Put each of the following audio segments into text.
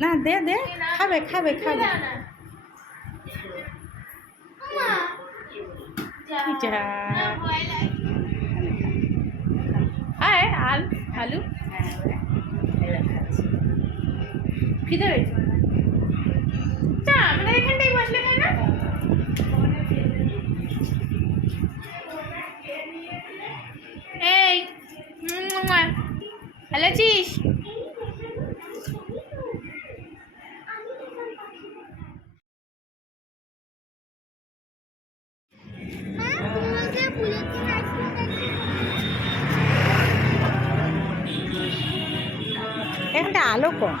না দে দে, খাবে খাবে খাবে। হায় আলু খিদে হয়েছে। আমাদের এখানটাই বসলে কেন? এই ভালো আছিস? একটা আলো কম।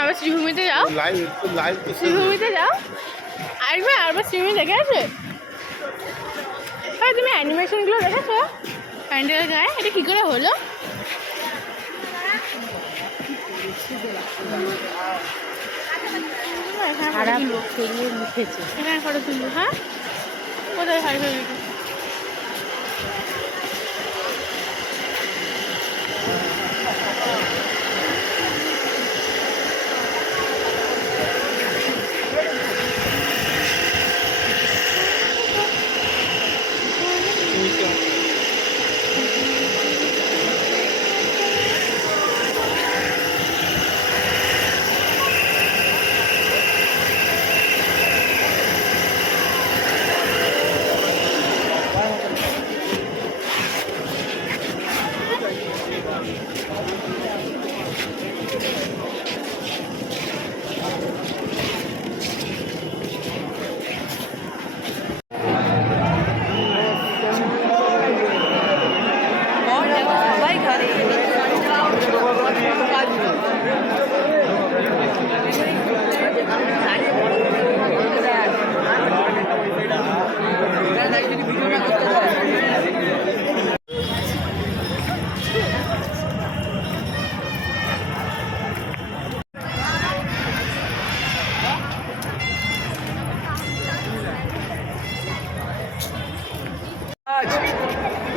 আবার শ্রীভূমিতে যাও, শ্রীভূমিতে যাও, আরেকবার শ্রীভূমি দেখে আসবে। তুমি অ্যানিমেশনগুলো দেখেছো? প্যান্ডেল গায়ে এটা কী করে হলো? এখানে ফটো তুলবো। হ্যাঁ, কোথায় হাই হয়ে গেছে?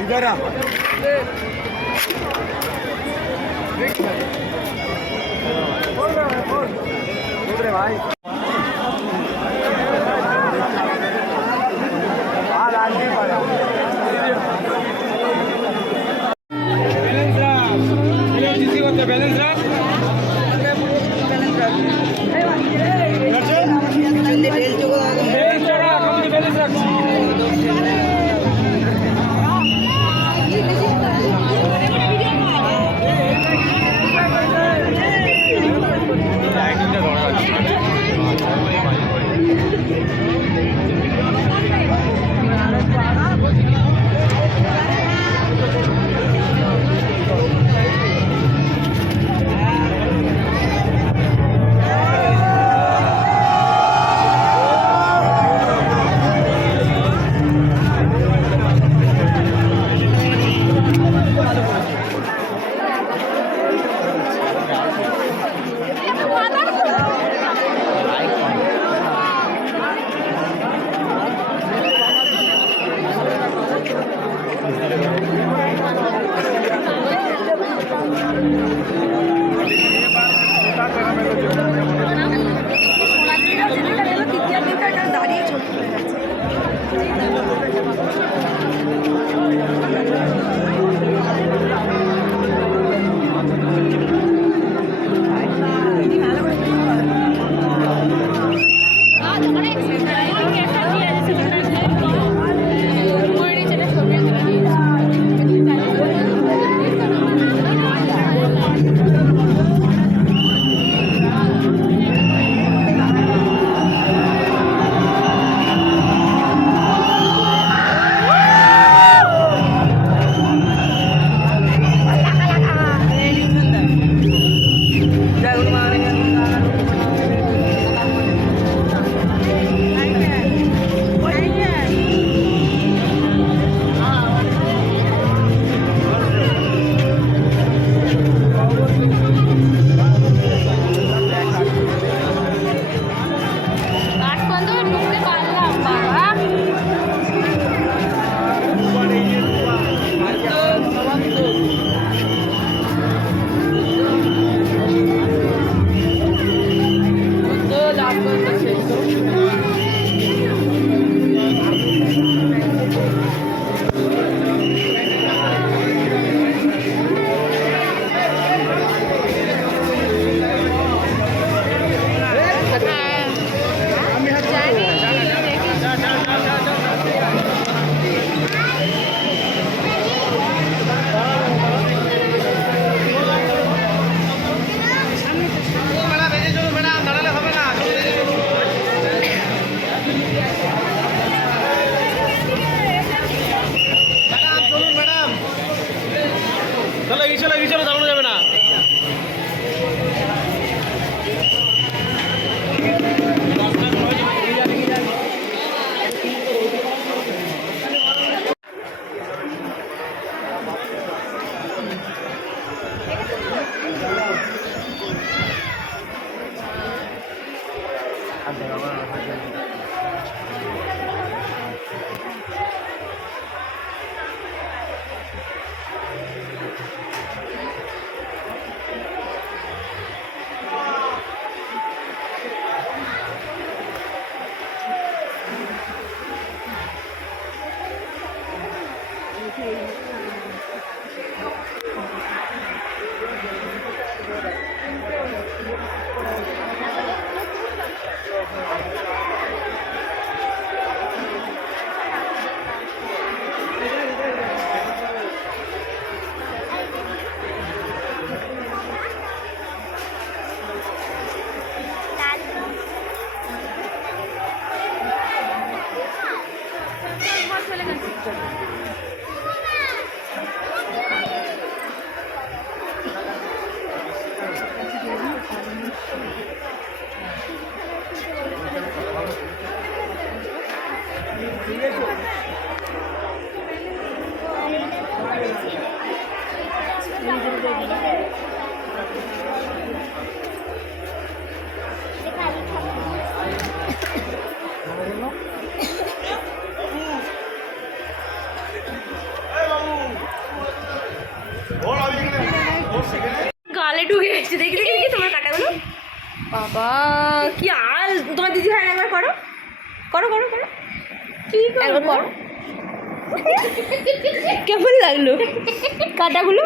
इधर आ बोल रहे भाई बैलेंस रख চলো দাঁড়ানো যাবে না। গালে ঢুকে গেছে, দেখি দেখি দেখি তোমার কাটাগুলো। বাবা কি আল, তোমার দিদি ভাই একবার করো করো করো করো, কি একবার করো। কেমন লাগলো কাটাগুলো?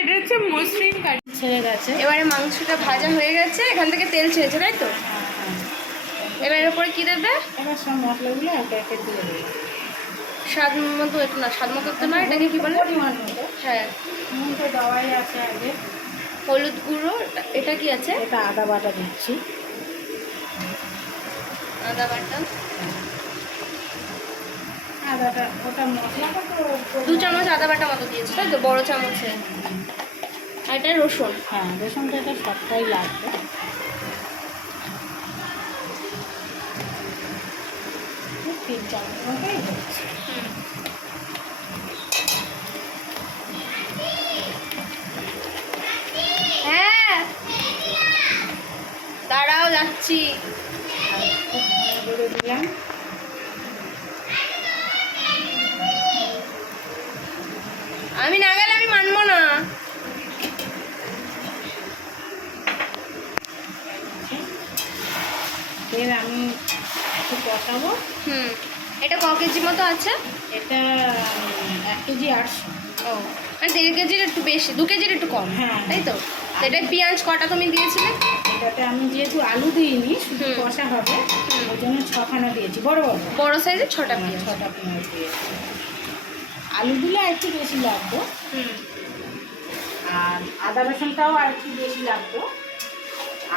এটা হচ্ছে মসৃণ কাটা ছেড়ে গেছে। এবারে মাংসটা ভাজা হয়ে গেছে, এখান থেকে তেল ছেড়েছে তাই তো? এবার এর উপরে কি দেবে? এবার সব মশলাগুলো একে একে দিয়ে দেবে। স্বাদ মতো, এটা না স্বাদ মতো তো না, এটাকে কি বলে? পরিমাণ মতো। হ্যাঁ, নুন তো দেওয়াই আছে আগে। হলুদ গুঁড়ো, এটা কি আছে? এটা আদা বাটা দিচ্ছি। আদা বাটা আদাটা ওটা মশলাটা তো 2 চামচ আদা বাটা মতো দিয়েছে তাই তো, বড় চামচে। আর এটা রসুন। হ্যাঁ, রসুনটা এটা সবটাই লাগবে। তিন চামচ মতোই হচ্ছে। হ্যাঁ দাঁড়াও যাচ্ছি। আর খুব ভালো করে দিলাম। আমি না গেলে আমি মানবো না। এর আমি একটু কষাবো। এটা ক কেজি মতো আছে? এটা 1 কেজি 800। ও মানে 1.5 কেজির একটু বেশি, 2 কেজির একটু কম। হ্যাঁ। তাই তো? তো এটা পেঁয়াজ কটা তুমি দিয়েছিলে? এটাতে আমি যেহেতু আলু দিইনি, শুধু কষা হবে, ওই জন্য 6খানা দিয়েছি, বড় বড়। বড় সাইজের 6টা পেঁয়াজ। 6টা পেঁয়াজ দিয়েছি। আলু দিলে আর একটু বেশি লাগতো, আর আদা রসুনটাও আর একটু বেশি লাগতো।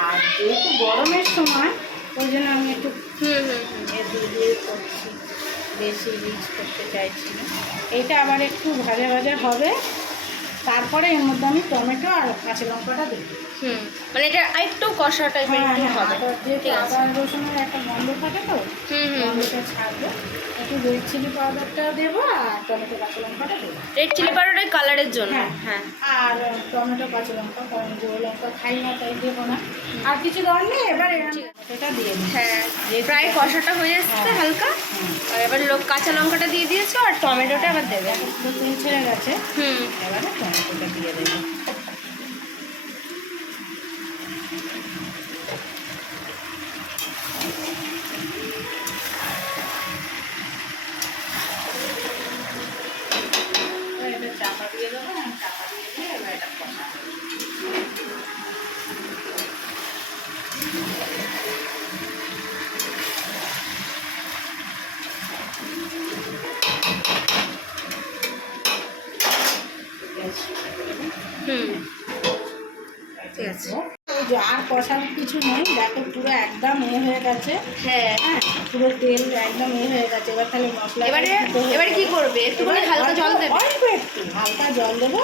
আর যেহেতু গরমের সময়, ওই জন্য আমি একটু দিয়ে করছি, বেশি রিচ করতে চাইছি না। এইটা আবার একটু ভাজা ভাজা হবে, তারপরে এর মধ্যে আমি টমেটো আর কাঁচা লঙ্কাটা দেবো। মানে এটা একটু কষা টাইপের একটু হবে। যেহেতু আদা রসুনের একটা গন্ধ থাকে তো, গন্ধটা ছাড়বে। একটু রেড চিলি পাউডারটা দেবো, আর টমেটো কাঁচা লঙ্কাটা দেবো। রেড চিলি পাউডার কালারের জন্য। হ্যাঁ হ্যাঁ, আর টমেটো কাঁচা লঙ্কা, কারণ যে লঙ্কা খাই না তাই দেবো না। আর কিছু দেওয়ার নেই, এবার এটা দিয়ে দিই। হ্যাঁ প্রায় কষাটা হয়ে যাচ্ছে হালকা। আর এবার কাঁচা লঙ্কাটা দিয়ে দিয়েছো, আর টমেটোটা এবার দেবে। পুরো তেল ছেড়ে গেছে, এবারে টমেটোটা দিয়ে দেবো। এটা চাপা দিয়ে দেবো, চাপা দিয়ে দিয়ে এবার এটা কষা। ঠিক আছে। ওই যে আর কষার কিছু নেই, দেখো পুরো একদম হয়ে গেছে। হ্যাঁ, পুরো তেল একদম হয়ে গেছে। এবার তাহলে মশলা এবারে কি করবে? একটুখানি হালকা জল দেবে। অল্প একটু হালকা জল দেবো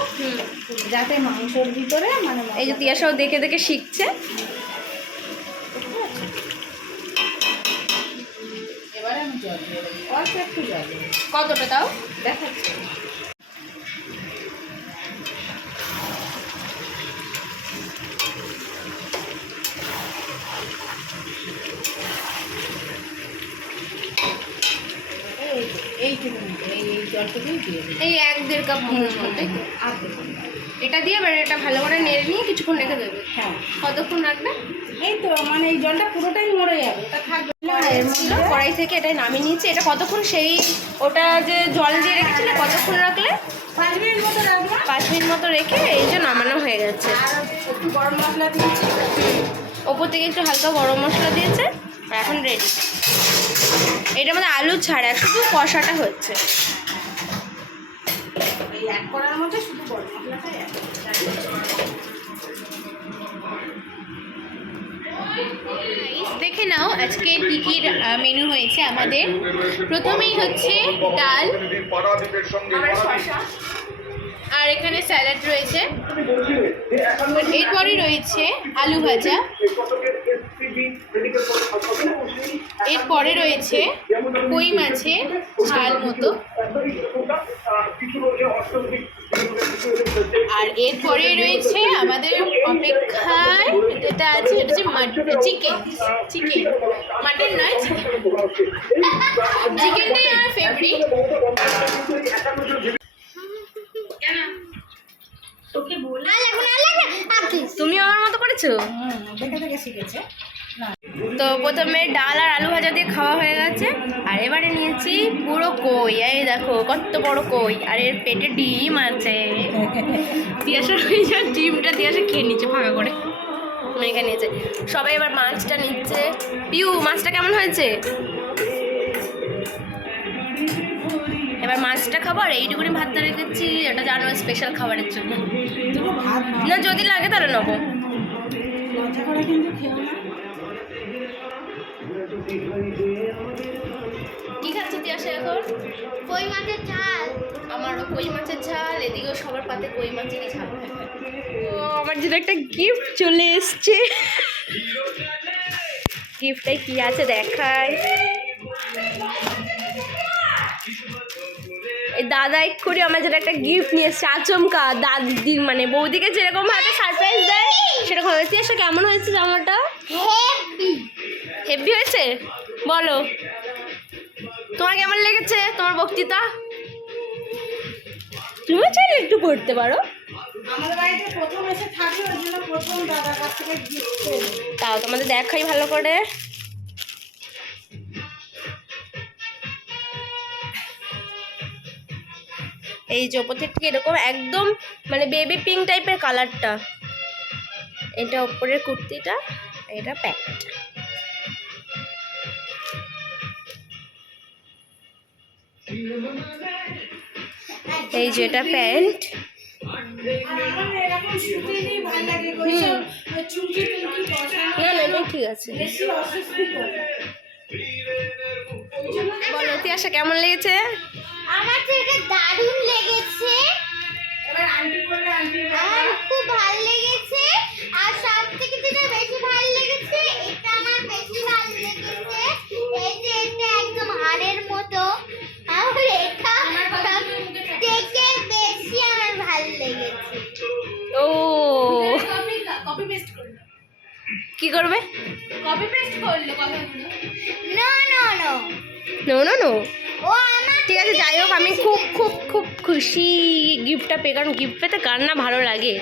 যাতে মাংসর ভিতরে মানে এই যে তিয়াশাও দেখে দেখে শিখছে। এবারে আমি জল দিয়ে দেবো, অল্প একটু জল দেবো। কতটা তাও? দেখাচ্ছি। এইটুকুনি এই জলটুকুই দিয়ে দেবো। এই 1-1.5 কাপ মতো তাই তো? আর দেবো না। এটা দিয়ে এবার এটা ভালো করে নেড়ে নিয়ে কিছুক্ষণ রেখে দেবে। হ্যাঁ, কতক্ষণ রাখবে? এই তো মানে এই জলটা পুরোটাই মরে যাবে, ওটা থাকবে না এর ছিল মধ্যে। কড়াই থেকে এটাই নামিয়ে নিয়েছি। এটা কতক্ষণ সেই ওটা যে জল দিয়ে রেখেছিলে কতক্ষণ রাখলে? 5 মিনিট মতো রাখবো। 5 মিনিট মতো রেখে এই যে নামানো হয়ে গেছে। আর একটু গরম মশলা দিয়েছি। ওপর থেকে একটু হালকা গরম মশলা দিয়েছে। আর এখন রেডি। এটার মধ্যে আলু ছাড়া শুধু কষাটা হচ্ছে। এই অ্যাড করার মধ্যে শুধু গরম মশলাটাই অ্যাড করতে দেখে নাও আজকে কী কী মেনু হয়েছে আমাদের। প্রথমেই হচ্ছে ডাল, আর এখানে স্যালাড রয়েছে, এরপরে রয়েছে আলু ভাজা, এরপরে রয়েছে কই মাছের ঝাল মতো, আর এরপরে রয়েছে আমাদের অপেক্ষায় যেটা আছে এটা হচ্ছে চিকেন। মাটন নয়, চিকেনটাই আমার ফেভারিট। তুমি আমার মতো করেছো? দেখে দেখে শিখেছে। তো প্রথমে ডাল আর আলু ভাজা দিয়ে খাওয়া হয়ে গেছে। আর এবারে নিয়েছি পুরো কই। এই দেখো কত বড় কই, আর এর পেটে ডিম আছে। তিয়াশা ডিমটা তিয়াশা খেয়ে নিচ্ছে ফাঁকা করে, মেঘা নিয়েছে। সবাই এবার মাছটা নিচ্ছে। পিউ, মাছটা কেমন হয়েছে? এবার মাছটা খাবো। আর এইটুকুনি ভাতটা রেখেছি, এটা জানো স্পেশাল খাবারের জন্য। দুটো ভাত না যদি লাগে তাহলে নেবো। লজ্জা করে কিন্তু খেও না। কি খাচ্ছ তিয়াশা এখন? কই মাছের ঝাল। আমারও কই মাছের ঝাল, এদিকেও সবার পাতে কই মাছেরই ঝাল। ও আমার জন্য একটা গিফট চলে এসছে। গিফটটাই কি আছে দেখায়। এই দাদা এক্ষুনি আমার জন্য একটা গিফট নিয়ে এসছে, আচমকা। দাদি মানে বৌদিকে যেরকম ভাবে সারপ্রাইজ দেয় সেরকম হয়েছে। এসে কেমন হয়েছে জামাটা? হেভি হয়েছে। বলো তোমার কেমন লেগেছে তোমার বক্তৃতা? তুমি চাইলে একটু পড়তে পারো। আমাদের বাড়িতে প্রথম এসে থাকবে, ওই জন্য প্রথম দাদার কাছ থেকে গিফট পেয়ে। তাও তোমাদের দেখাই ভালো করে। এই যে ওপর থেকে এরকম একদম মানে বেবি পিঙ্ক টাইপের কালারটা। এটা ওপরের কুর্তিটা, এটা প্যান্ট। এই যে এটা প্যান্ট। আর আমার এরকম সুতিরই ভালো লাগে, ওই সব চুমকি টুমকি বসানো না না এটা ঠিক আছে। বেশি অস্বস্তি করে। বলো তিয়াশা কেমন লেগেছে? আমার তো এটা দারুণ লেগেছে, এবার আন্টি করলে আন্টি আমার খুব ভালো লেগেছে। আর সব থেকে যেটা বেশি ভালো লেগেছে, এটা আমার বেশি ভালো লেগেছে। এই যে এটা একদম হাড়ের মতো, আর এটা থেকে বেশি আমার ভালো লেগেছে। ও কপি পেস্ট করলো, কি করবে? কপি পেস্ট করলো কথাগুলো। No no no no no no. ও আমার ঠিক আছে, যাই হোক আমি খুব খুব খুব খুশি গিফটটা পেয়ে। কারণ গিফট পেতে কার না ভালো লাগে।